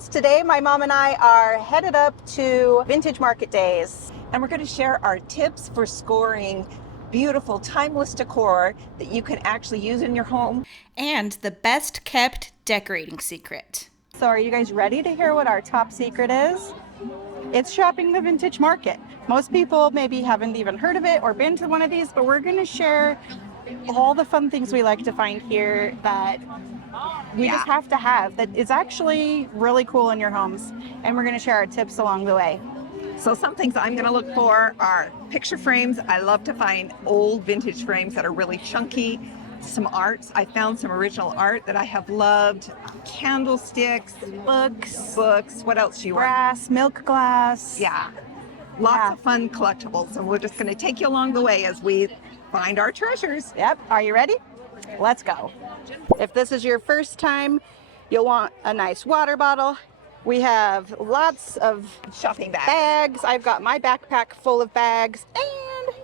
friends. Today my mom and I are headed up to Vintage Market Days. And we're going to share our tips for scoring beautiful, timeless decor that you can actually use in your home. And the best kept decorating secret. So are you guys ready to hear what our top secret is? It's shopping the Vintage Market. Most people maybe haven't even heard of it or been to one of these, but we're going to share all the fun things we like to find here that we just have to have, that is actually really cool in your homes. And we're going to share our tips along the way. So some things I'm going to look for are picture frames. I love to find old vintage frames that are really chunky. Some arts. I found some original art that I have loved. Candlesticks, Books. What else do you want? Brass, milk glass. Yeah. Lots of fun collectibles. And we're just going to take you along the way as we find our treasures. Yep. Are you ready? Let's go. If this is your first time, you'll want a nice water bottle. We have lots of Shopping bags. I've got my backpack full of bags and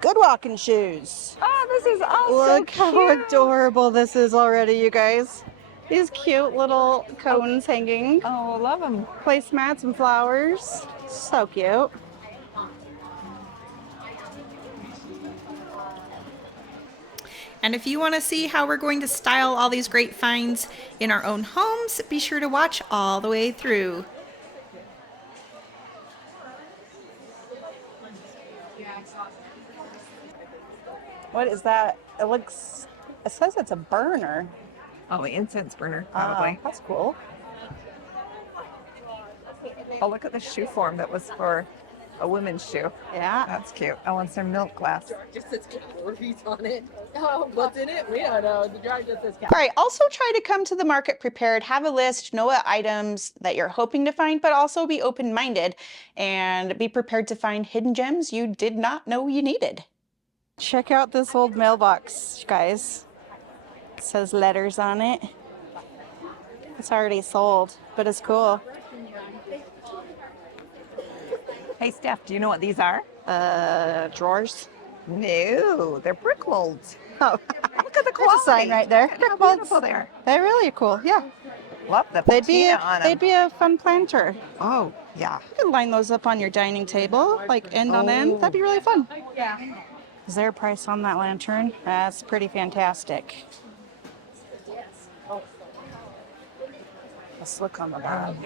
good walking shoes. Oh, this is awesome. Look how adorable this is already, you guys. These cute little cones hanging. Oh, love them. Placemats and flowers. So cute. And if you want to see how we're going to style all these great finds in our own homes, be sure to watch all the way through. What is that? It says it's a burner. Oh, incense burner, probably. That's cool. Oh, look at the shoe form that was for a women's shoe. Yeah. That's cute. Oh, and some milk glass. Just says calories on it. Oh, what's in it? We don't know. The jar just says All right, also try to come to the market prepared. Have a list, know what items that you're hoping to find, but also be open-minded and be prepared to find hidden gems you did not know you needed. Check out this old mailbox, guys. It says letters on it. It's already sold, but it's cool. Hey, Steph, do you know what these are? Drawers. No, they're brick molds. Oh, Look at the there's a quality. sign right there. Look at how Brick molds. beautiful they are. They're really cool, yeah. Love the They'd be patina on them. they'd be a fun planter. Oh, yeah. You can line those up on your dining table, like end on end. That'd be really fun. Yeah. Is there a price on that lantern? That's pretty fantastic. Let's look on the bottom.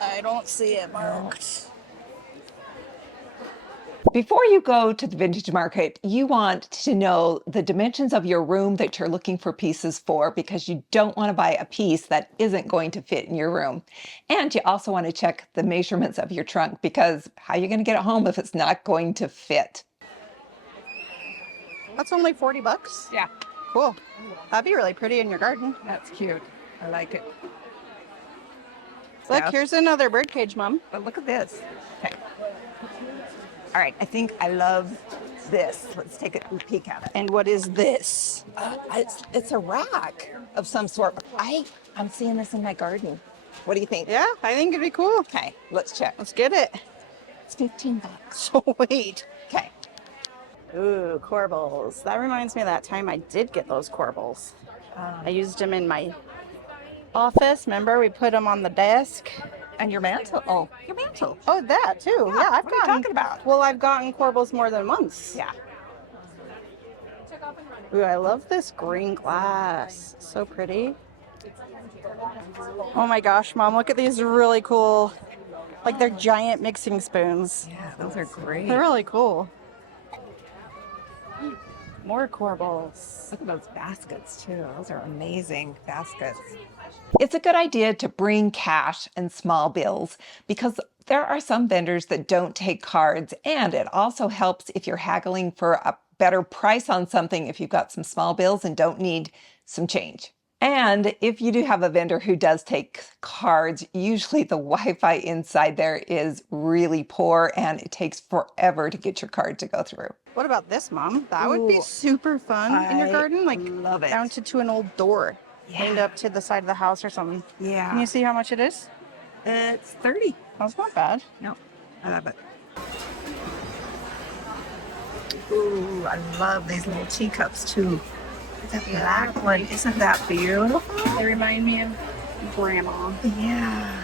I don't see it marked. Before you go to the vintage market, you want to know the dimensions of your room that you're looking for pieces for, because you don't want to buy a piece that isn't going to fit in your room. And you also want to check the measurements of your trunk, because how are you going to get it home if it's not going to fit? That's only 40 bucks. Yeah, Cool. That'd be really pretty in your garden. that's cute. I like it. Look, Steph? here's another birdcage, Mom. But look at this. Okay. All right, I think I love this. Let's take a peek at it. And what is this? It's a rack of some sort. I'm seeing this in my garden. What do you think? Yeah, I think it'd be cool. Okay, let's check. Let's get it. It's 15 bucks. So wait. Okay. Ooh, corbels. That reminds me of that time I did get those corbels. I used them in my office. Remember, we put them on the desk. And your mantle? Oh, your mantle. Oh, that too. Yeah, I've what are you gotten. talking about? Well, I've gotten corbels more than once. Yeah. Ooh, I love this green glass. So pretty. Oh my gosh, Mom, look at these really cool, like they're giant mixing spoons. Yeah, those are great. They're really cool. More corbels. Look at those baskets too. Those are amazing baskets. It's a good idea to bring cash and small bills, because there are some vendors that don't take cards, and it also helps if you're haggling for a better price on something if you've got some small bills and don't need some change. And if you do have a vendor who does take cards, usually the Wi-Fi inside there is really poor and it takes forever to get your card to go through. What about this, Mom? That would be Ooh, super fun in your I garden. Like love it. mounted to an old door, hanged up to the side of the house or something. Can Yeah. you see how much it is? It's 30. That's not bad. No, I love it. Ooh, I love these little teacups too. That black one, isn't that beautiful? They remind me of Grandma. Yeah.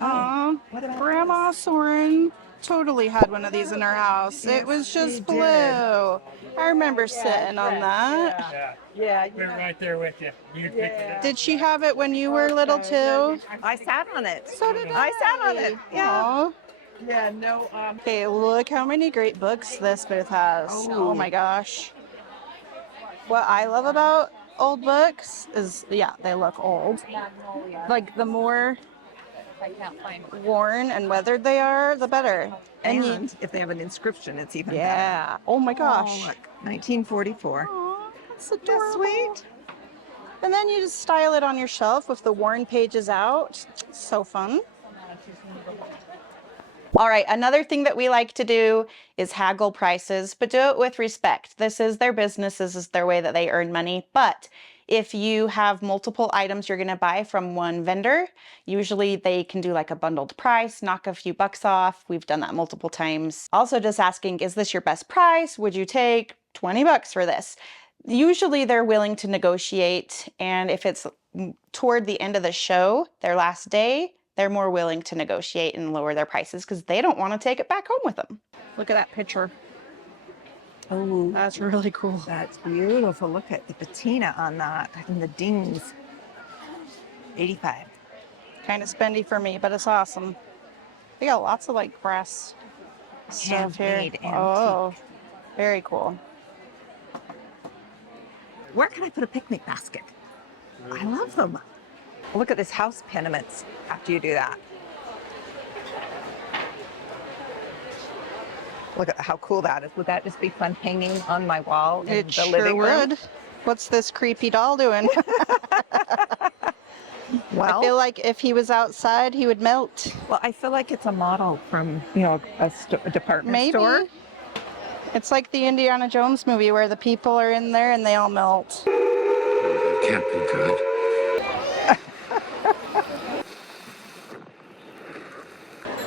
Aw, What about Grandma Soren totally had one of these in her house. Yes, It was she just blue. did. I remember sitting on that. Yeah. We're right there with you. You pick it up. Did she have it when you were little too? I sat on it. So did I sat on it. Yeah. Aw. Yeah, no, Okay, look how many great books this booth has. Oh my gosh. What I love about old books is, yeah, they look old. Like the more worn and weathered they are, the better. and if they have an inscription, it's even better. yeah. Oh my Oh, gosh. look, 1944. Aw, that's Isn't that adorable. sweet? And then you just style it on your shelf with the worn pages out. So fun. All right, another thing that we like to do is haggle prices, but do it with respect. This is their business, this is their way that they earn money. But if you have multiple items you're gonna buy from one vendor, usually they can do like a bundled price, knock a few bucks off. We've done that multiple times. Also just asking, is this your best price? Would you take 20 bucks for this? Usually they're willing to negotiate, and if it's toward the end of the show, their last day, they're more willing to negotiate and lower their prices because they don't want to take it back home with them. Look at that picture. Oh, That's really cool. that's beautiful. Look at the patina on that and the dings. 85. Kind of spendy for me, but it's awesome. They got lots of like brass stuff here. Handmade Oh, very cool. Where can I put a picnic basket? I love them. Look at this house peniments after you do that. Look at how cool that is. Would that just be fun hanging on my wall in It the sure living room? would. What's this creepy doll doing? I feel like if he was outside, he would melt. Well, I feel like it's a model from, a department Maybe. store. It's like the Indiana Jones movie where the people are in there and they all melt. That can't be good.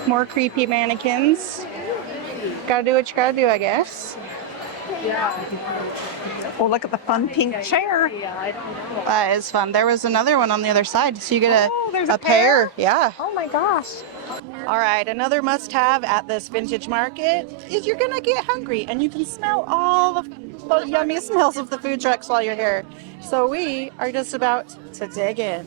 More creepy mannequins. Gotta do what you gotta do, I guess. Oh, look at the fun pink chair. That is fun. There was another one on the other side, so you get there's a a pair. pair? Yeah. Oh my gosh. All right, another must-have at this vintage market is you're gonna get hungry, and you can smell all the yummy smells of the food trucks while you're here. So we are just about to dig in.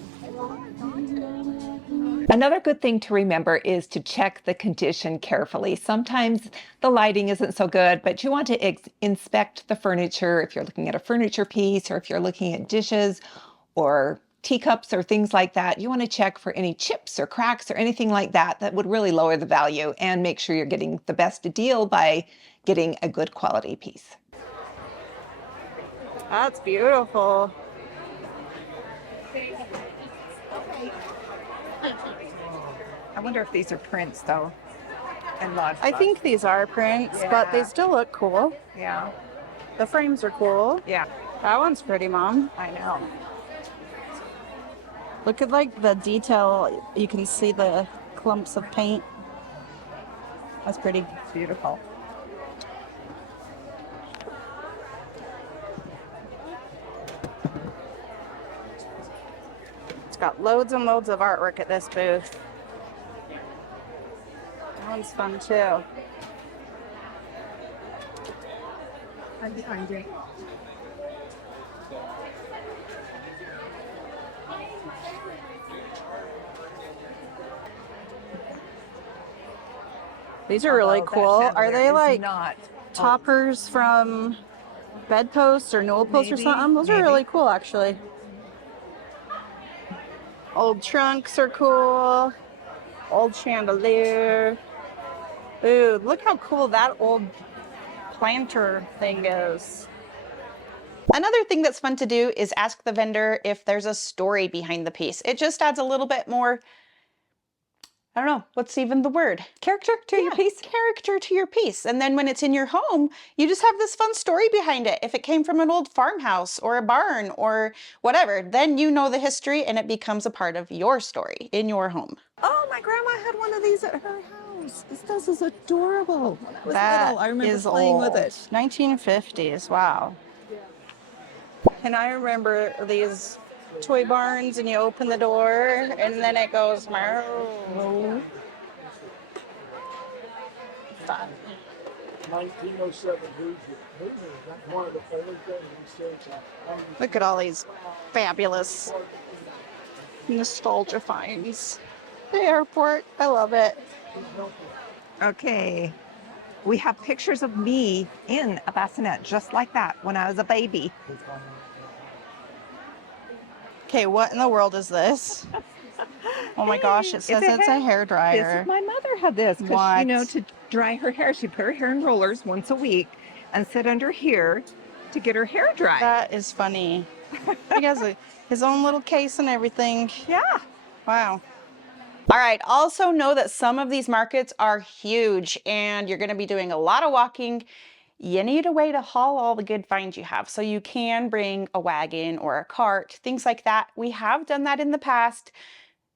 Another good thing to remember is to check the condition carefully. Sometimes the lighting isn't so good, but you want to inspect the furniture if you're looking at a furniture piece or if you're looking at dishes or teacups or things like that. You want to check for any chips or cracks or anything like that that would really lower the value, and make sure you're getting the best deal by getting a good quality piece. That's beautiful. I wonder if these are prints though. And Lodge I Bus. think these are prints, but they Yeah. still look cool. Yeah. The frames are cool. Yeah. That one's pretty, Mom. I know. Look at like the detail. You can see the clumps of paint. That's pretty. It's beautiful. It's got loads and loads of artwork at this booth. That one's fun too. These are really Although cool. that Are they chandelier is like not toppers from bedposts or newel posts or Maybe, something? Those are maybe. really cool, actually. Old trunks are cool. Old chandelier. Ooh, look how cool that old planter thing is. Another thing that's fun to do is ask the vendor if there's a story behind the piece. It just adds a little bit more, I don't know, what's even the word? character to your piece. Character to your piece. And then when it's in your home, you just have this fun story behind it. If it came from an old farmhouse or a barn or whatever, then you know the history and it becomes a part of your story in your home. Oh, my grandma had one of these at her house. This is adorable. When I was That little, I remember is playing old. with it. 1950s, wow. And I remember these toy barns and you open the door and then it goes meow. Fun. 1907 Hoosier. That's one of the only things we say. Look at all these fabulous nostalgia finds. The airport, I love it. Okay, we have pictures of me in a bassinet just like that when I was a baby. Okay, what in the world is this? Oh my gosh, it says it's a hair dryer. My mother had this because, you know, What? to dry her hair, she put her hair in rollers once a week and sit under here to get her hair dry. That is funny. He has his own little case and everything. Yeah. Wow. All right, also know that some of these markets are huge and you're going to be doing a lot of walking. You need a way to haul all the good finds you have. So you can bring a wagon or a cart, things like that. We have done that in the past,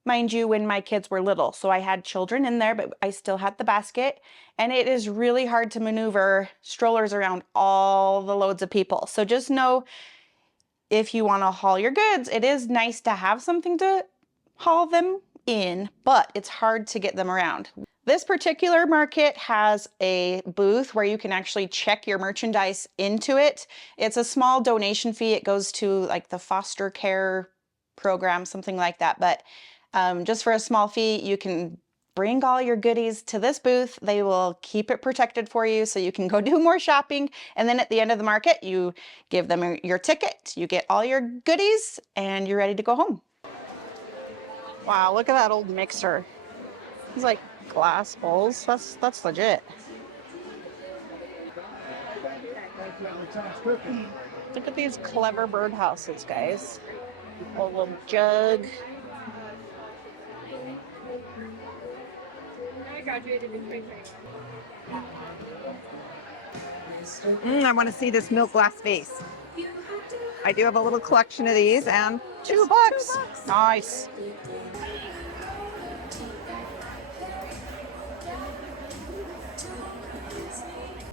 mind you, when my kids were little. So I had children in there, but I still had the basket. And it is really hard to maneuver strollers around all the loads of people. So just know if you want to haul your goods, it is nice to have something to haul them in, but it's hard to get them around. This particular market has a booth where you can actually check your merchandise into it. It's a small donation fee. It goes to like the foster care program, something like that. But just for a small fee, you can bring all your goodies to this booth. They will keep it protected for you so you can go do more shopping. And then at the end of the market, you give them your ticket, you get all your goodies, and you're ready to go home. Wow, look at that old mixer. It's like glass bowls. That's legit. Look at these clever birdhouses, guys. A little jug. I want to see this milk glass vase. I do have a little collection of these and $2. Nice.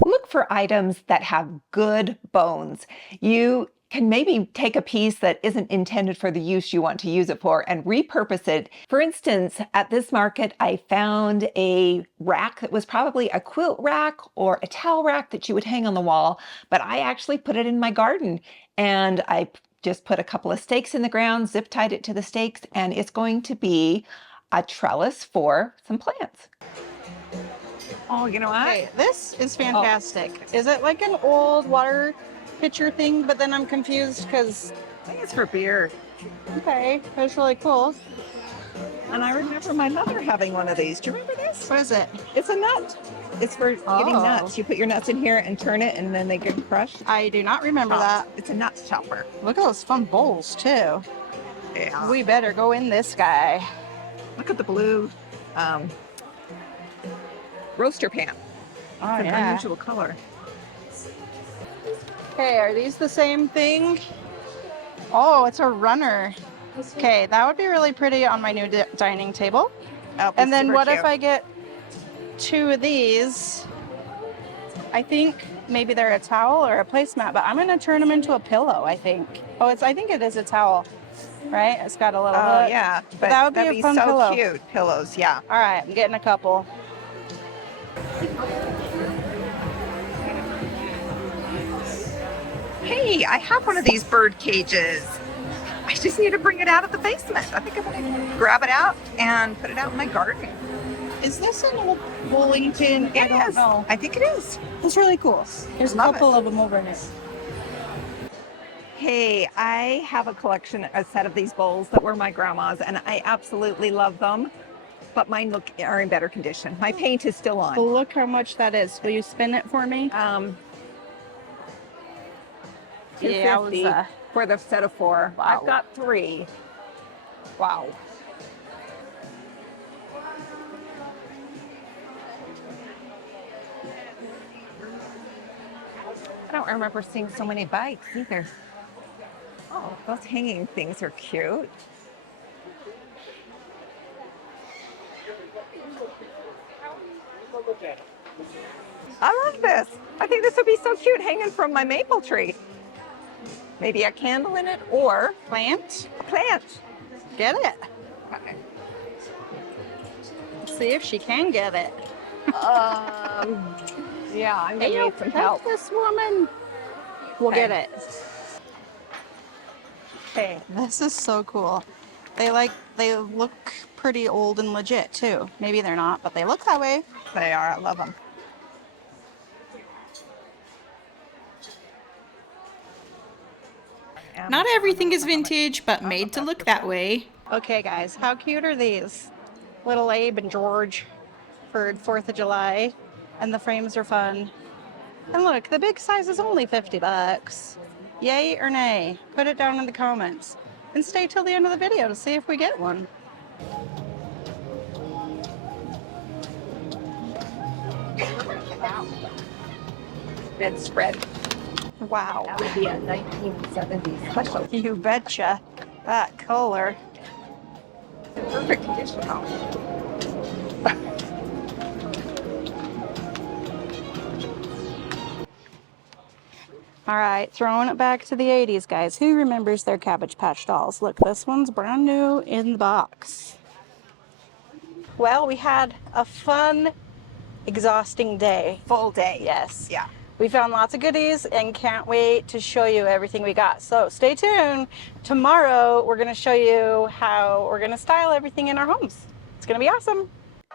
Look for items that have good bones. You can maybe take a piece that isn't intended for the use you want to use it for and repurpose it. For instance, at this market, I found a rack that was probably a quilt rack or a towel rack that you would hang on the wall, but I actually put it in my garden and I just put a couple of stakes in the ground, zip tied it to the stakes, and it's going to be a trellis for some plants. Oh, you know what? Okay, this is fantastic. Is it like an old water pitcher thing? But then I'm confused because, I think it's for beer. okay, that's really cool. And I remember my mother having one of these. Do you remember this? What is it? It's a nut. It's for getting nuts. You put your nuts in here and turn it, and then they get crushed. I do not remember that. It's a nut chopper. Look at those fun bowls too. Yeah. We better go in this guy. Look at the blue roaster pan. Oh, It's an yeah. unusual color. Okay, are these the same thing? Oh, it's a runner. Okay, that would be really pretty on my new dining table. And then what if I get 2 of these? I think maybe they're a towel or a placemat, but I'm gonna turn them into a pillow, I think. Oh, I think it is a towel, right? It's got a little hook. Yeah. But that would be a fun so pillow. cute. Pillows, yeah. All right, I'm getting a couple. Hey, I have one of these bird cages. I just need to bring it out of the basement. I think I'm gonna grab it out and put it out in my garden. Is this an old bowling pin? I don't know. I think it is. It's really cool. There's a Love couple of them over in it. Hey, I have a collection, a set of these bowls that were my grandma's, and I absolutely love them. But mine are in better condition. My paint is still on. Well, look how much that is. Will you spin it for me? Yeah, $2.50 for the set of 4. Wow. I've got 3. Wow. I don't remember seeing so many bikes either. Oh, those hanging things are cute. I love this. I think this would be so cute hanging from my maple tree. maybe a candle in it or Plant. a plant. Get it. Okay. Let's see if she can get it. Yeah, I'm Hey, gonna need some help. this woman. We'll Okay. get it. Okay. This is so cool. They look pretty old and legit too. Maybe they're not, but they look that way. They are. I love them. Not everything is vintage, but made to look that way. Okay, guys, how cute are these? Little Abe and George for 4th of July, and the frames are fun. And look, the big size is only 50 bucks. Yay or nay? Put it down in the comments. And stay till the end of the video to see if we get one. Wow. Bedspread. Wow. That would be a 1970s special. You betcha. That color. Perfect condition. All right, throwing it back to the 80s, guys. Who remembers their Cabbage Patch dolls? Look, this one's brand new in the box. Well, we had a fun, exhausting day. Full day. Yes. Yeah. We found lots of goodies and can't wait to show you everything we got. So stay tuned. Tomorrow, we're gonna show you how we're gonna style everything in our homes. It's gonna be awesome.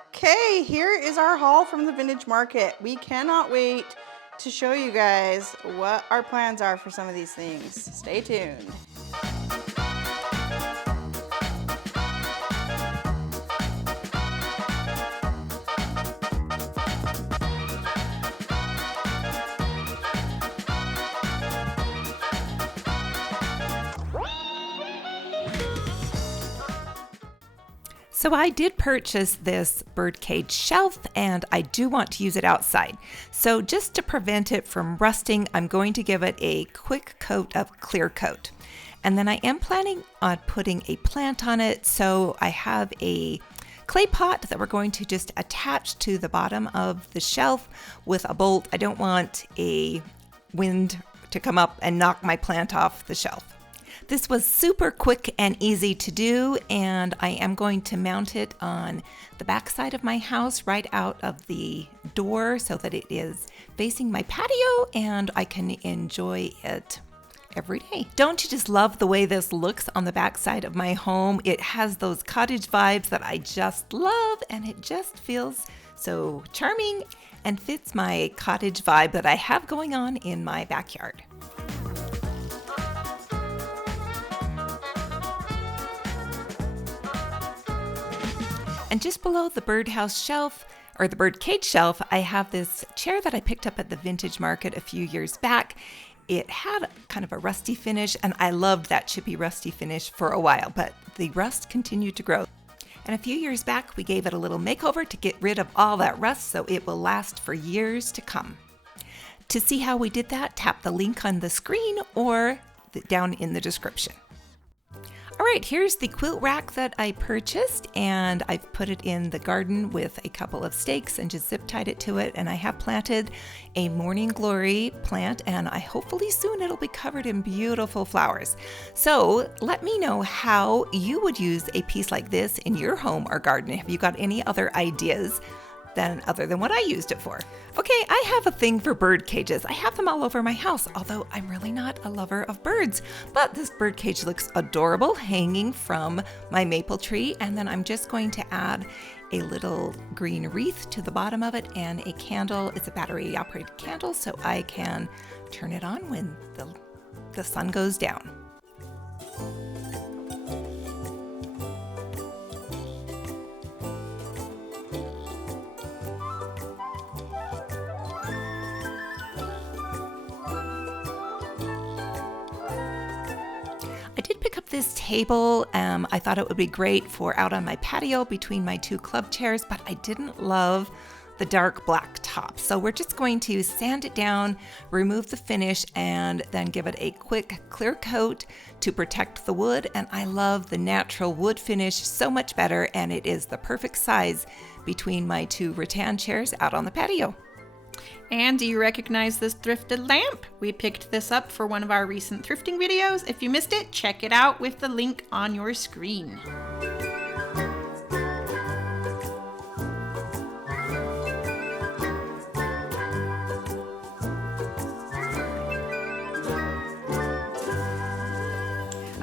Okay, here is our haul from the vintage market. We cannot wait to show you guys what our plans are for some of these things. Stay tuned. So I did purchase this birdcage shelf and I do want to use it outside. So just to prevent it from rusting, I'm going to give it a quick coat of clear coat. And then I am planning on putting a plant on it. So I have a clay pot that we're going to just attach to the bottom of the shelf with a bolt. I don't want a wind to come up and knock my plant off the shelf. This was super quick and easy to do, and I am going to mount it on the back side of my house right out of the door so that it is facing my patio and I can enjoy it every day. Don't you just love the way this looks on the back side of my home? It has those cottage vibes that I just love, and it just feels so charming and fits my cottage vibe that I have going on in my backyard. And just below the birdhouse shelf, or the birdcage shelf, I have this chair that I picked up at the vintage market a few years back. It had kind of a rusty finish, and I loved that chippy rusty finish for a while, but the rust continued to grow. And a few years back, we gave it a little makeover to get rid of all that rust so it will last for years to come. To see how we did that, tap the link on the screen or down in the description. All right, here's the quilt rack that I purchased, and I've put it in the garden with a couple of stakes and just zip tied it to it. And I have planted a morning glory plant, and hopefully soon it'll be covered in beautiful flowers. So let me know how you would use a piece like this in your home or garden. Have you got any other ideas other than what I used it for? Okay, I have a thing for bird cages. I have them all over my house, although I'm really not a lover of birds. But this bird cage looks adorable hanging from my maple tree, and then I'm just going to add a little green wreath to the bottom of it and a candle. It's a battery operated candle, so I can turn it on when the sun goes down. I did pick up this table. I thought it would be great for out on my patio between my two club chairs, but I didn't love the dark black top. So we're just going to sand it down, remove the finish, and then give it a quick clear coat to protect the wood. And I love the natural wood finish so much better, and it is the perfect size between my two rattan chairs out on the patio. And do you recognize this thrifted lamp? We picked this up for one of our recent thrifting videos. If you missed it, check it out with the link on your screen.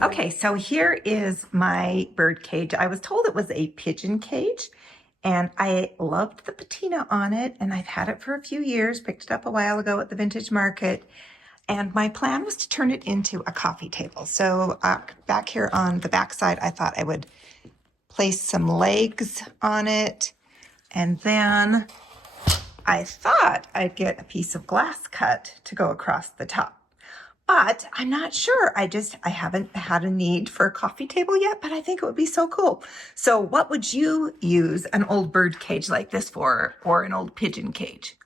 Okay, so here is my bird cage. I was told it was a pigeon cage, and I loved the patina on it, and I've had it for a few years, picked it up a while ago at the vintage market, and my plan was to turn it into a coffee table. So back here on the back side, I thought I would place some legs on it, and then I thought I'd get a piece of glass cut to go across the top. But I'm not sure. I haven't had a need for a coffee table yet, but I think it would be so cool. So what would you use an old bird cage like this for, or an old pigeon cage?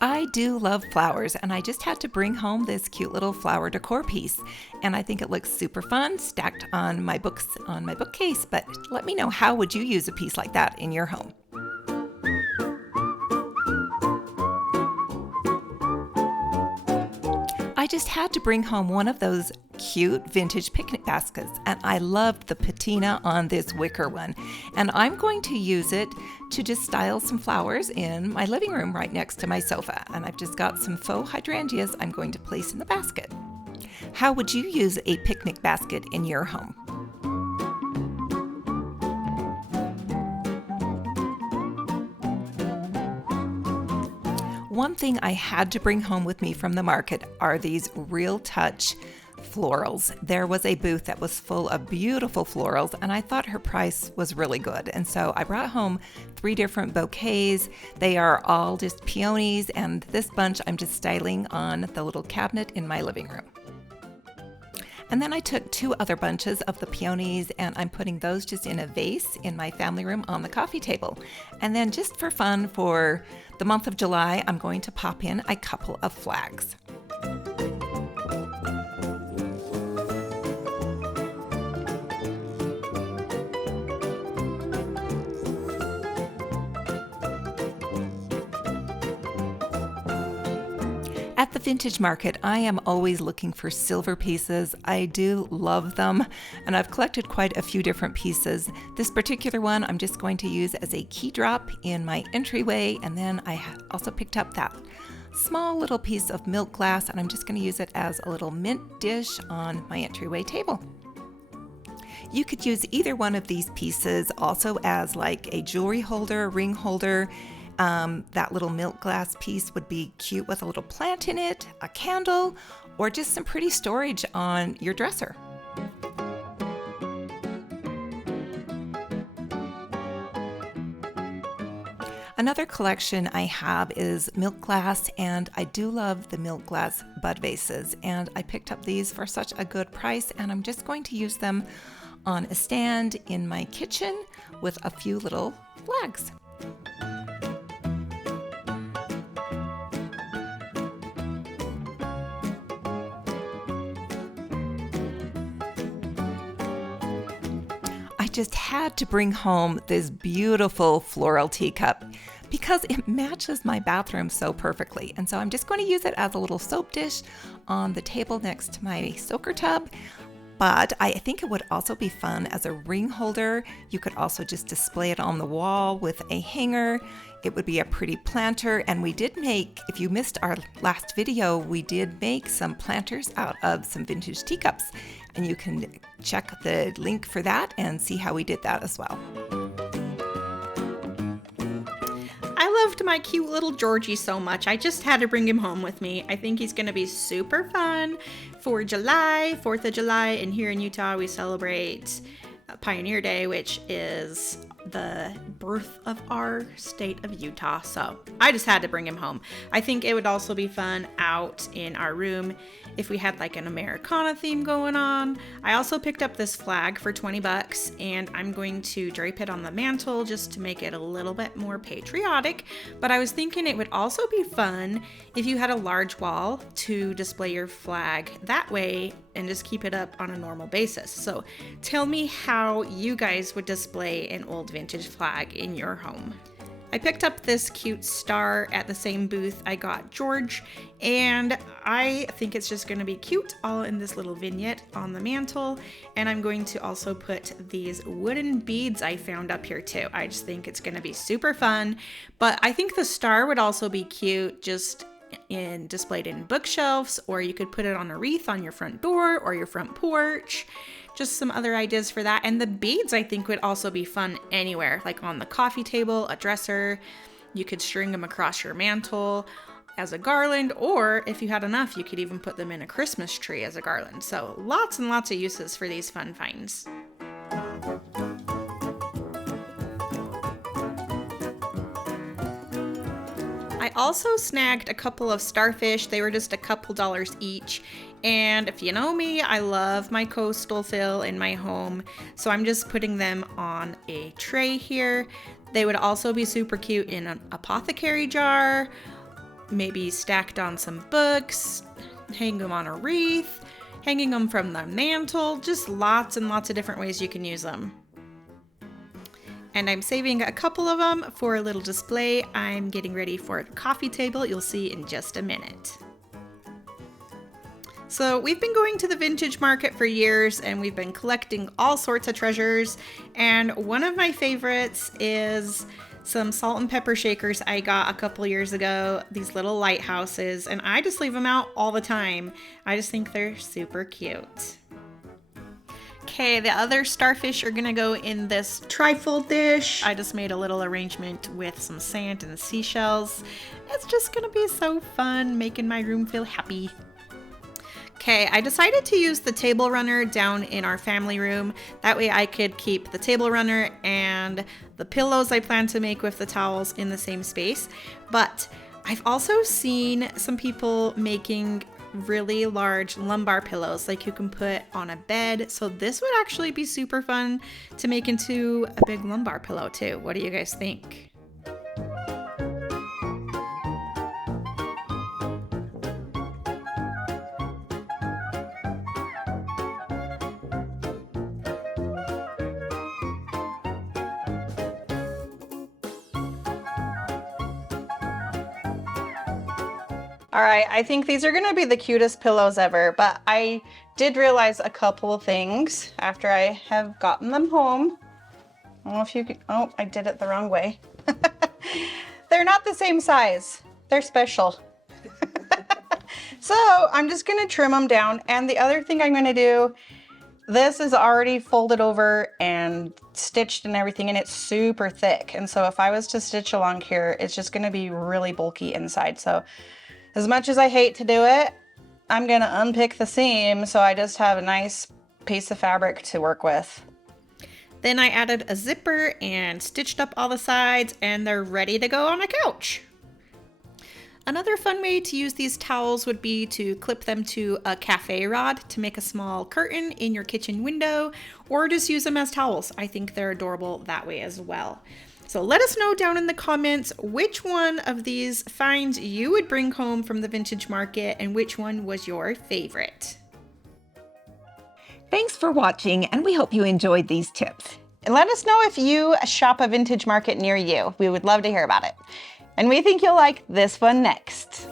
I do love flowers, and I just had to bring home this cute little flower decor piece, and I think it looks super fun stacked on my books on my bookcase. But let me know, how would you use a piece like that in your home? I just had to bring home one of those cute vintage picnic baskets, and I loved the patina on this wicker one, and I'm going to use it to just style some flowers in my living room right next to my sofa. And I've just got some faux hydrangeas I'm going to place in the basket. How would you use a picnic basket in your home? One thing I had to bring home with me from the market are these Real Touch florals. There was a booth that was full of beautiful florals, and I thought her price was really good. And so I brought home 3 different bouquets. They are all just peonies, and this bunch I'm just styling on the little cabinet in my living room. And then I took 2 other bunches of the peonies, and I'm putting those just in a vase in my family room on the coffee table. And then just for fun, for the month of July, I'm going to pop in a couple of flags. At the vintage market, I am always looking for silver pieces. I do love them, and I've collected quite a few different pieces. This particular one I'm just going to use as a key drop in my entryway, and then I also picked up that small little piece of milk glass, and I'm just going to use it as a little mint dish on my entryway table. You could use either one of these pieces also as like a jewelry holder, ring holder. That little milk glass piece would be cute with a little plant in it, a candle, or just some pretty storage on your dresser. Another collection I have is milk glass, and I do love the milk glass bud vases, and I picked up these for such a good price, and I'm just going to use them on a stand in my kitchen with a few little flags. I just had to bring home this beautiful floral teacup because it matches my bathroom so perfectly. And so I'm just going to use it as a little soap dish on the table next to my soaker tub. But I think it would also be fun as a ring holder. You could also just display it on the wall with a hanger. It would be a pretty planter. And we did make, if you missed our last video, we did make some planters out of some vintage teacups. And you can check the link for that and see how we did that as well. I loved my cute little Georgie so much. I just had to bring him home with me. I think he's going to be super fun for July, 4th of July. And here in Utah, we celebrate Pioneer Day, which is the birth of our state of Utah. So I just had to bring him home. I think it would also be fun out in our room if we had like an Americana theme going on. I also picked up this flag for 20 bucks, and I'm going to drape it on the mantle just to make it a little bit more patriotic. But I was thinking it would also be fun if you had a large wall to display your flag that way and just keep it up on a normal basis. So tell me how you guys would display an old vintage flag in your home. I picked up this cute star at the same booth I got George, and I think it's just going to be cute all in this little vignette on the mantle. And I'm going to also put these wooden beads I found up here too. I just think it's going to be super fun, but I think the star would also be cute just displayed in bookshelves, or you could put it on a wreath on your front door or your front porch. Just some other ideas for that. And the beads I think would also be fun anywhere, like on the coffee table, a dresser. You could string them across your mantle as a garland, or if you had enough, you could even put them in a Christmas tree as a garland. So lots and lots of uses for these fun finds. I also snagged a couple of starfish. They were just a couple dollars each. And if you know me, I love my coastal fill in my home. So I'm just putting them on a tray here. They would also be super cute in an apothecary jar, maybe stacked on some books, hang them on a wreath, hanging them from the mantle, just lots and lots of different ways you can use them. And I'm saving a couple of them for a little display. I'm getting ready for the coffee table. You'll see in just a minute. So we've been going to the vintage market for years, and we've been collecting all sorts of treasures. And one of my favorites is some salt and pepper shakers I got a couple years ago, these little lighthouses, and I just leave them out all the time. I just think they're super cute. Okay, the other starfish are gonna go in this trifold dish. I just made a little arrangement with some sand and seashells. It's just gonna be so fun, making my room feel happy. Okay, I decided to use the table runner down in our family room. That way I could keep the table runner and the pillows I plan to make with the towels in the same space. But I've also seen some people making really large lumbar pillows like you can put on a bed. So this would actually be super fun to make into a big lumbar pillow too. What do you guys think? All right, I think these are gonna be the cutest pillows ever, but I did realize a couple of things after I have gotten them home. I don't know if you could, oh, I did it the wrong way. They're not the same size, they're special. So I'm just gonna trim them down. And the other thing I'm gonna do, this is already folded over and stitched and everything, and it's super thick. And so if I was to stitch along here, it's just gonna be really bulky inside. So as much as I hate to do it, I'm gonna unpick the seam so I just have a nice piece of fabric to work with. Then I added a zipper and stitched up all the sides, and they're ready to go on a couch. Another fun way to use these towels would be to clip them to a cafe rod to make a small curtain in your kitchen window, or just use them as towels. I think they're adorable that way as well. So let us know down in the comments which one of these finds you would bring home from the vintage market and which one was your favorite. Thanks for watching, and we hope you enjoyed these tips. And let us know if you shop a vintage market near you. We would love to hear about it. And we think you'll like this one next.